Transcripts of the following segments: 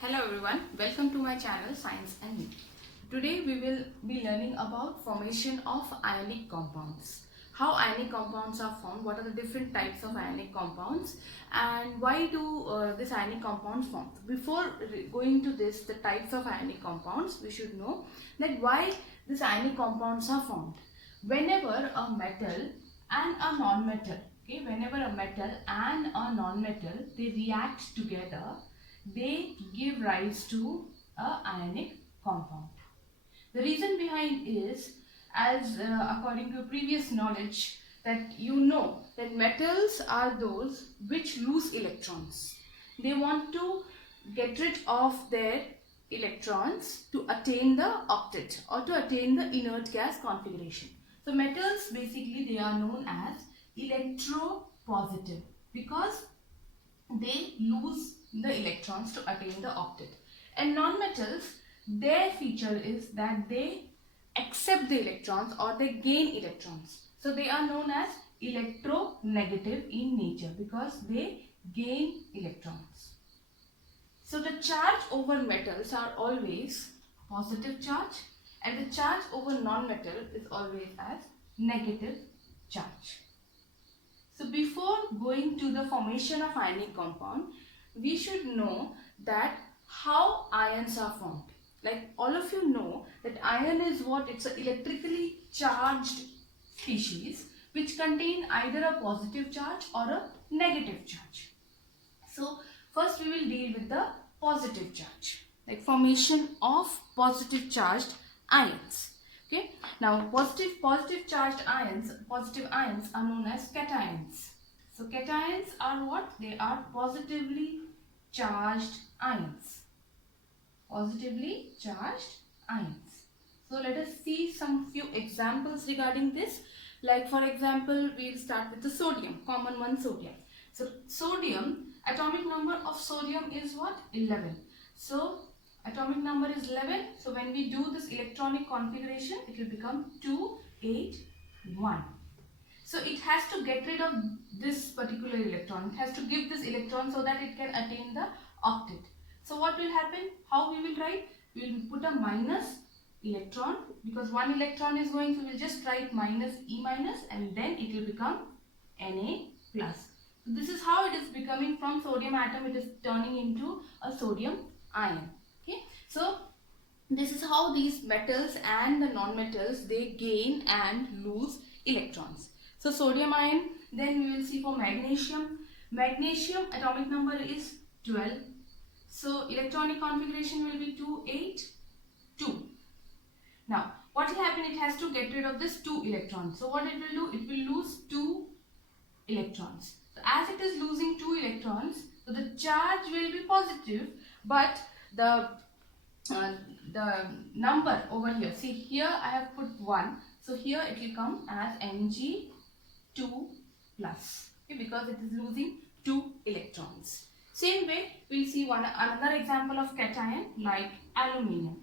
Hello everyone, welcome to my channel Science and Me. Today we will be learning about formation of ionic compounds. How ionic compounds are formed, what are the different types of ionic compounds and why do these ionic compounds form. Before going to this, the types of ionic compounds, we should know that why these ionic compounds are formed. Whenever a metal and a non-metal, whenever a metal and a non-metal, they react together, they give rise to a ionic compound. The reason behind is, as according to previous knowledge, that you know that metals are those which lose electrons. They want to get rid of their electrons to attain the octet or to attain the inert gas configuration. So metals, basically they are known as electropositive because they lose the electrons to attain the octet. And non-metals, their feature is that they accept the electrons or they gain electrons. So they are known as electronegative in nature because they gain electrons. So the charge over metals are always positive charge and the charge over non-metal is always as negative charge. So before going to the formation of ionic compound, we should know that how ions are formed. Like all of you know that ion is what? It's an electrically charged species which contain either a positive charge or a negative charge. So first we will deal with the positive charge, like formation of positive charged ions. Okay. Now positive charged ions, positive ions are known as cations. So cations are what? They are positively charged ions. Positively charged ions. So let us see some few examples regarding this. Like for example, we will start with the sodium, common one, sodium. So sodium, atomic number of sodium is what? 11. So atomic number is 11. So when we do this electronic configuration, it will become 281. So it has to get rid of this particular electron. It has to give this electron so that it can attain the octet. So what will happen? How we will write? We will put a minus electron because one electron is going, so we will just write minus E minus and then it will become Na plus. So this is how it is becoming from sodium atom, it is turning into a sodium ion. Okay, so this is how these metals and the non-metals, they gain and lose electrons. So sodium ion, then we will see for magnesium. Magnesium atomic number is 12. So electronic configuration will be 282. Now what will happen? It has to get rid of this 2 electrons. So what it will do? It will lose 2 electrons. So as it is losing 2 electrons, so the charge will be positive, but the number over here, see here I have put 1, so here it will come as Mg2 plus, okay, because it is losing 2 electrons. Same way we will see another example of cation like aluminium.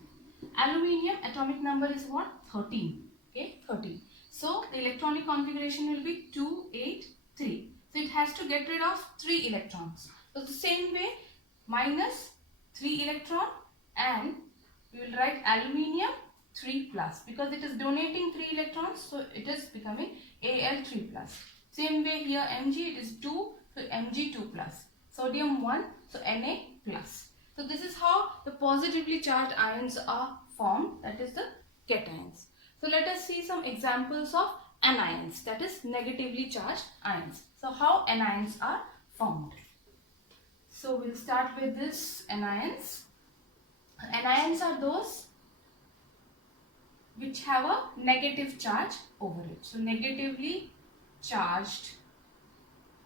Aluminium atomic number is what? 13. Okay, 13. So the electronic configuration will be 283. So it has to get rid of 3 electrons. So the same way, minus 3 electron and we will write aluminium 3 plus because it is donating 3 electrons, so it is becoming Al3 plus. Same way here Mg, it is 2, so Mg2 plus. Sodium 1, so Na plus. So this is how the positively charged ions are formed, that is the cations. So let us see some examples of anions, that is negatively charged ions. So how anions are formed. So we'll start with this anions. Anions are those which have a negative charge over it. So negatively charged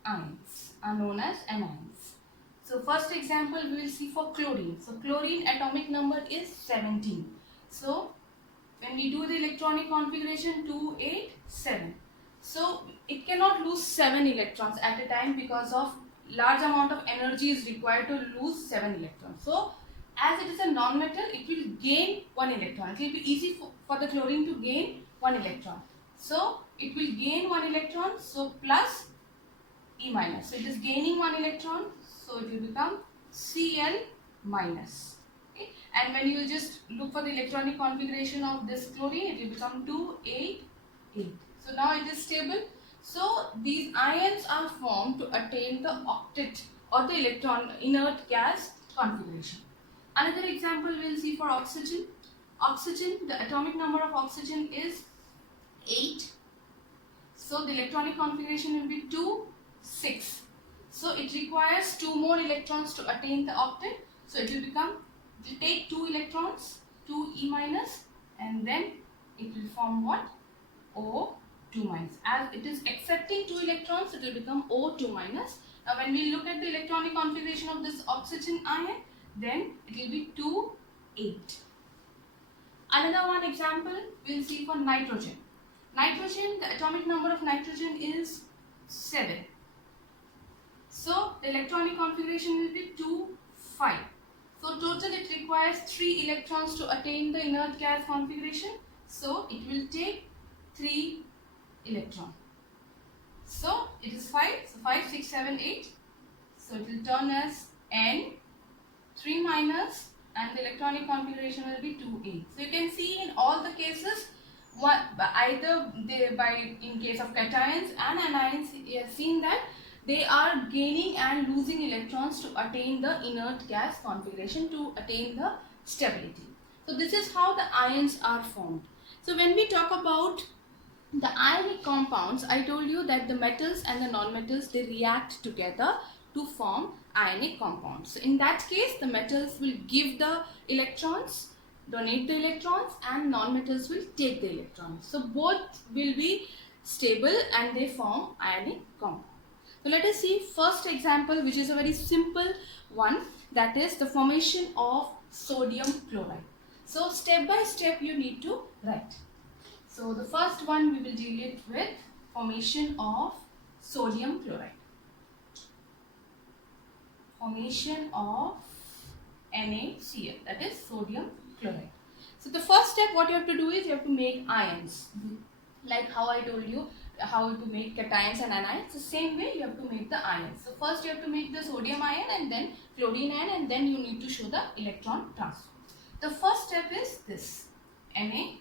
ions are known as anions. So first example we will see for chlorine. So chlorine atomic number is 17. So when we do the electronic configuration, 287. So it cannot lose 7 electrons at a time because of large amount of energy is required to lose 7 electrons. So as it is a non-metal, it will gain 1 electron. It will be easy for the chlorine to gain 1 electron. So it will gain 1 electron, so plus E minus. So it is gaining 1 electron, so it will become Cl minus. Okay? And when you just look for the electronic configuration of this chlorine, it will become 288. So now it is stable. So these ions are formed to attain the octet or the electron inert gas configuration. Another example we'll see for oxygen. Oxygen, the atomic number of oxygen is 8. So the electronic configuration will be 2, 6. So it requires 2 more electrons to attain the octet. So it will become, it will take 2 electrons, 2 E minus, and then it will form what? O2 minus. As it is accepting 2 electrons, it will become O2 minus. Now when we look at the electronic configuration of this oxygen ion, then it will be 2, 8. Another one example we will see for nitrogen. Nitrogen, the atomic number of nitrogen is 7. So the electronic configuration will be 2, 5. So total it requires 3 electrons to attain the inert gas configuration. So it will take 3 electrons. So it is 5. So 5, 6, 7, 8. So it will turn as N, 3 minus, and the electronic configuration will be 2, 8. So you can see in all the cases, either in case of cations and anions, you have seen that they are gaining and losing electrons to attain the inert gas configuration, to attain the stability. So this is how the ions are formed. So when we talk about the ionic compounds, I told you that the metals and the non-metals, they react together to form ionic compounds. So in that case, the metals will give the electrons, donate the electrons, and non-metals will take the electrons. So both will be stable and they form ionic compound. So let us see first example, which is a very simple one, that is the formation of sodium chloride. So step by step you need to write. So the first one we will deal it with formation of sodium chloride. Formation of NaCl, that is sodium chloride. So the first step what you have to do is you have to make ions. Like how I told you how to make cations and anions, the same way you have to make the ions. So first you have to make the sodium ion and then chlorine ion, and then you need to show the electron transfer. The first step is this Na,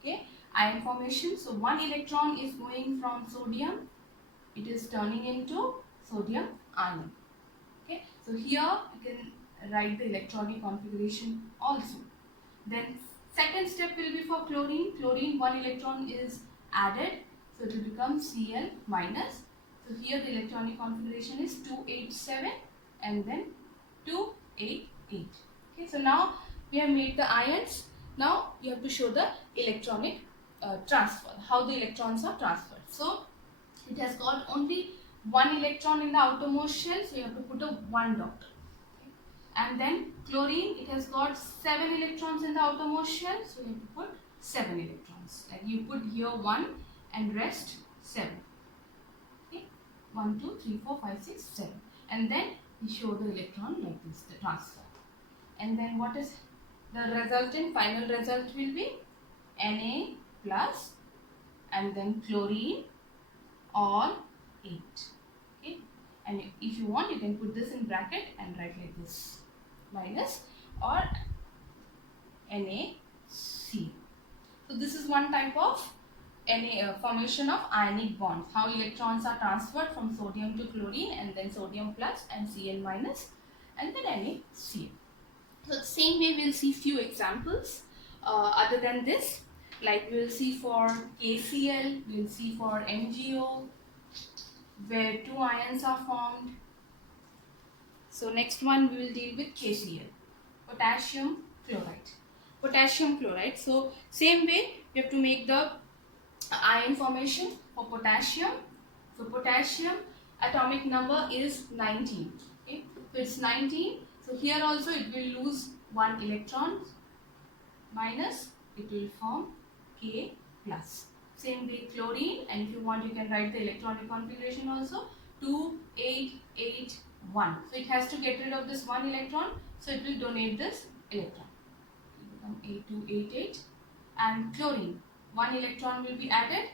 okay, ion formation. So one electron is going from sodium, it is turning into sodium ion. Okay, so here you can write the electronic configuration also. Then second step will be for chlorine. Chlorine, one electron is added, so it will become Cl minus. So here the electronic configuration is 287 and then 288. Okay, so now we have made the ions. Now you have to show the electronic transfer, how the electrons are transferred. So it has got only one electron in the outermost shell, so you have to put a 1 dot. Okay. And then chlorine, it has got 7 electrons in the outermost shell, so you have to put 7 electrons. Like you put here 1 and rest 7. Okay. 1, 2, 3, 4, 5, 6, 7. And then you show the electron like this, the transfer. And then what is the resultant final result will be Na plus and then chlorine or 8. Okay, and if you want you can put this in bracket and write like this, minus or NaC. So this is one type of formation of ionic bonds, how electrons are transferred from sodium to chlorine and then sodium plus and Cl minus and then NaCl. So the same way we will see few examples other than this, like we will see for KCl, we will see for MgO, where 2 ions are formed. So next one we will deal with KCl, potassium chloride. Potassium chloride. So same way you have to make the ion formation for potassium. So potassium atomic number is 19. Okay, so it's 19. So here also it will lose 1 electron minus, it will form K plus. Same way chlorine, and if you want you can write the electronic configuration also, 2881. So it has to get rid of this 1 electron, so it will donate this electron. It will become 8288. And chlorine, 1 electron will be added,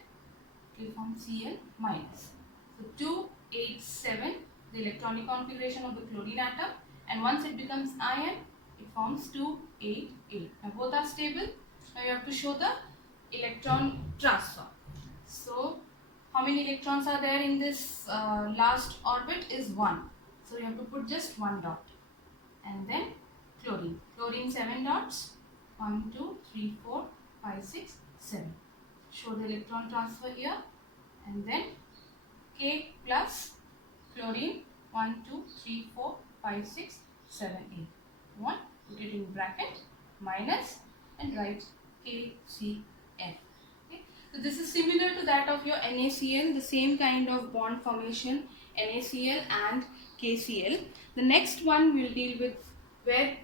it will form Cl minus. So 287, the electronic configuration of the chlorine atom, and once it becomes ion, it forms 2, 8, 8. Now both are stable. Now you have to show the electron transfer. So how many electrons are there in this last orbit is 1. So you have to put just 1 dot. And then chlorine. Chlorine 7 dots. 1, 2, 3, 4, 5, 6, 7. Show the electron transfer here. And then K plus chlorine 1, 2, 3, 4, 5, 6, 7, 8. 1, put it in bracket, minus, and write KCl. Okay. So this is similar to that of your NaCl, the same kind of bond formation, NaCl and KCl. The next one we'll deal with where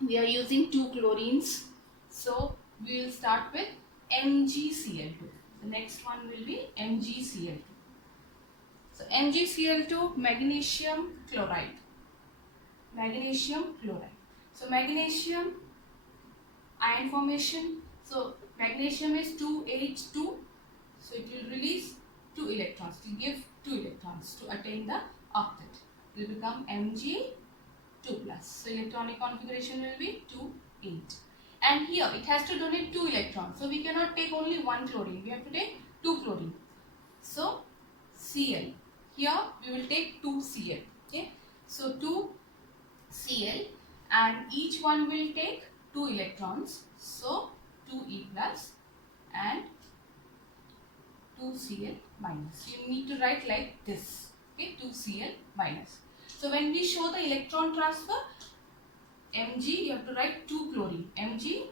we are using 2 chlorines. So we will start with MgCl2. The next one will be MgCl2. So MgCl2, magnesium chloride. Magnesium chloride. So magnesium ion formation. So magnesium is 2H2. So it will release 2 electrons. It will give 2 electrons to attain the octet. It will become Mg2+. So electronic configuration will be 2, 8. And here it has to donate 2 electrons. So we cannot take only 1 chlorine. We have to take 2 chlorine. So Cl. Here we will take 2 Cl. Okay. So 2 Cl and each one will take 2 electrons. So 2E plus and 2 Cl minus. You need to write like this. Okay, 2 Cl minus. So when we show the electron transfer, Mg, you have to write 2 chlorine. Mg,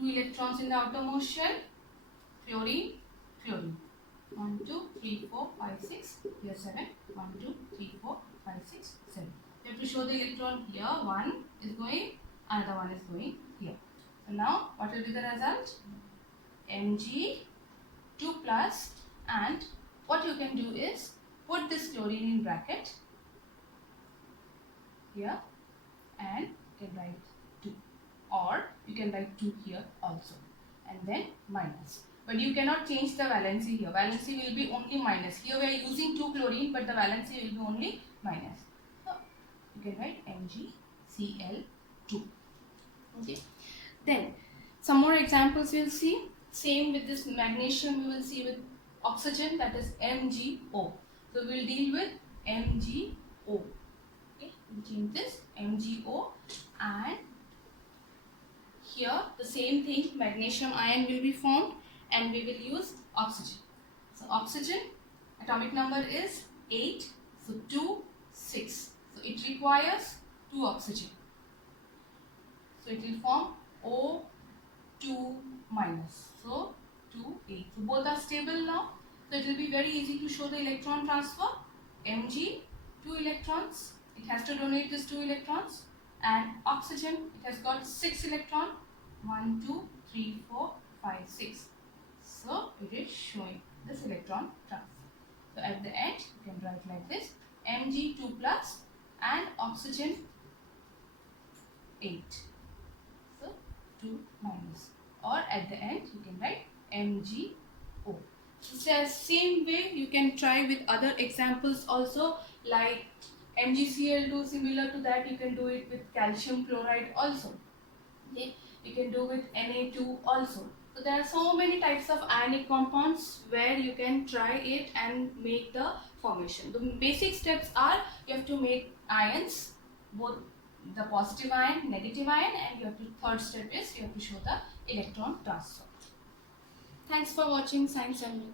2 electrons in the outermost shell, chlorine, chlorine. 1, 2, 3, 4, 5, 6, here 7. 1, 2, 3, 4, 5, 6, 7. You have to show the electron here. 1 is going, another one is going here. So now what will be the result? Mg2 plus, and what you can do is put this chlorine in bracket here and you can write 2, or you can write 2 here also and then minus. But you cannot change the valency here. Valency will be only minus. Here we are using 2 chlorine, but the valency will be only minus. So you can write MgCl2. Okay. Then some more examples we'll see. Same with this magnesium we will see with oxygen, that is MgO. So we will deal with MgO. Okay. We'll change this MgO, and here the same thing, magnesium ion will be formed and we will use oxygen. So oxygen atomic number is 8. So 2, 6. So it requires 2 oxygen. So it will form O2 minus. So 2, 8. So both are stable now. So it will be very easy to show the electron transfer. Mg, 2 electrons. It has to donate these 2 electrons. And oxygen, it has got 6 electrons. 1, 2, 3, 4, 5, 6. So it is showing this electron transfer. So at the end you can write like this: Mg2 plus and oxygen 8. So 2 minus, or at the end you can write MgO. It's the same way you can try with other examples also, like MgCl2, similar to that you can do it with calcium chloride also. Okay. You can do with Na2 also. So there are so many types of ionic compounds where you can try it and make the formation. The basic steps are, you have to make ions, both the positive ion, negative ion, and you have to, third step is you have to show the electron transfer. Thanks for watching Science and Me.